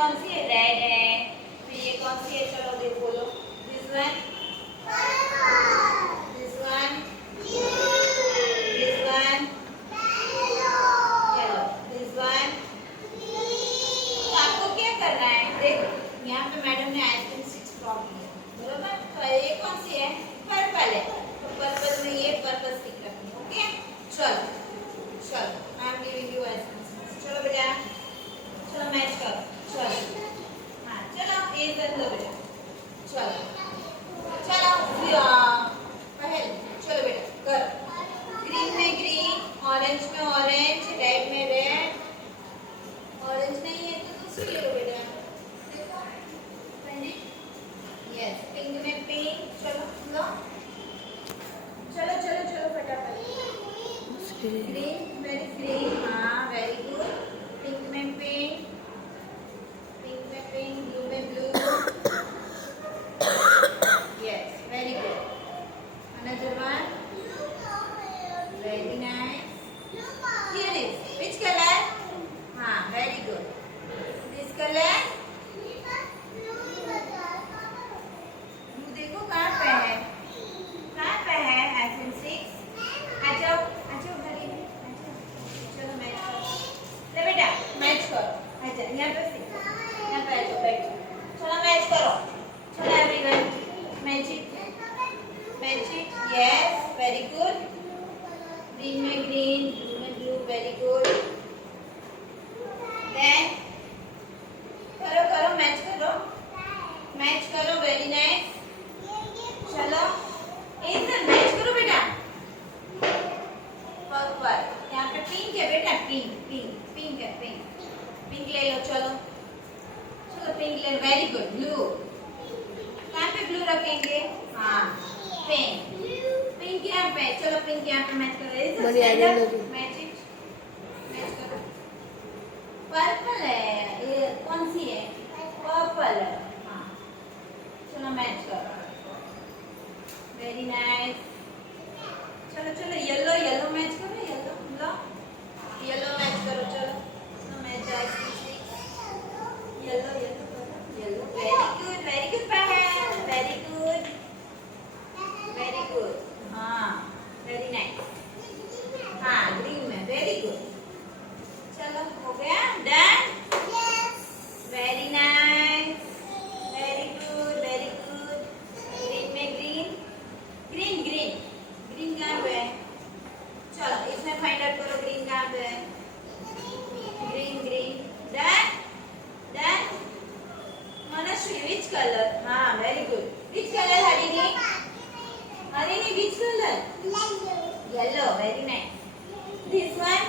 कौन सी है? रेड है। फिर ये कौन सी है? चलो देखो बोलो। This one, this one, this one, चलो दिस वन। तो आपको क्या करना है? देखो यहाँ पे मैडम ने आइसक्रीम स्टिक्स ड्रॉ की है, बरोबर? तो ये कौन सी है? पर्पल है। तो पर्पल में ये पर्पल स्टिक रखनी है। ओके, चलो चलो I am giving you ice cream sticks. चलो बेटा, चलो मैच करो। चलो हाँ चलो एक कर दो बेटा। चलो चलो पहले चलो बेटा करो। ग्रीन में ग्रीन, ऑरेंज में ऑरेंज, रेड में रेड। ऑरेंज नहीं है तो दूसरी ले लो बेटा। देखो पहले यस, पिंक में पिंक। चलो लो, चलो चलो चलो फटाफट। ग्रीन, वेरी ग्रीन, हाँ वेरी गुड। पिंक में पिंक, पिंक में पिंक, ब्लू में blue. Yes, very good. Another one. Very nice. Here is which color? हाँ, very good. This color? Blue देखो कहाँ पे है? कहाँ पे है? iPhone 6. आ जाओ उधर ही आ जाओ। चलो मैच करो। ले बेटा मैच करो। अच्छा यहाँ पे आ जाओ बैठो। चलो मैच करो। चलो everyone magic, magic, yes very good. Green में ग्रीन, ब्लू में ब्लू, वेरी गुड। देन करो करो मैच करो, मैच करो, वेरी नाइस। चलो इधर मैच करो बेटा। पर्पल, यहाँ पे पिंक है बेटा, पिंक पिंक पिंक है, पिंक पिंक ले लो। चलो चलो पिंक ले लो, वेरी गुड। ब्लू, कहाँ पे ब्लू रखेंगे? हाँ पिंक, पिंक यहाँ पे। चलो पिंक यहाँ पे मैच करो। मैजिक मैच करो। पर्पल है, ये कौन सी है? पर्पल है, हाँ चलो मैच करो, वेरी नाइस। चलो चलो येलो, येलो मैच करो, येलो लो, येलो मैच करो। चलो मैच जाए येलो, येलो करो, येलो, वेरी गुड बहन, वेरी गुड, वेरी गुड, हाँ वेरी नाइस। हाँ ग्रीन में, वेरी गुड। चलो हो गया, done. Very nice, very good, very good. Green में ग्रीन, ग्रीन ग्रीन, ग्रीन कहाँ पे है? चलो इसमें फाइंड आउट करो ग्रीन कहाँ पे है। Green green, done done. Manashri which colour? हाँ very good. Which colour Harini? Harini which colour? Yellow, very nice. This one?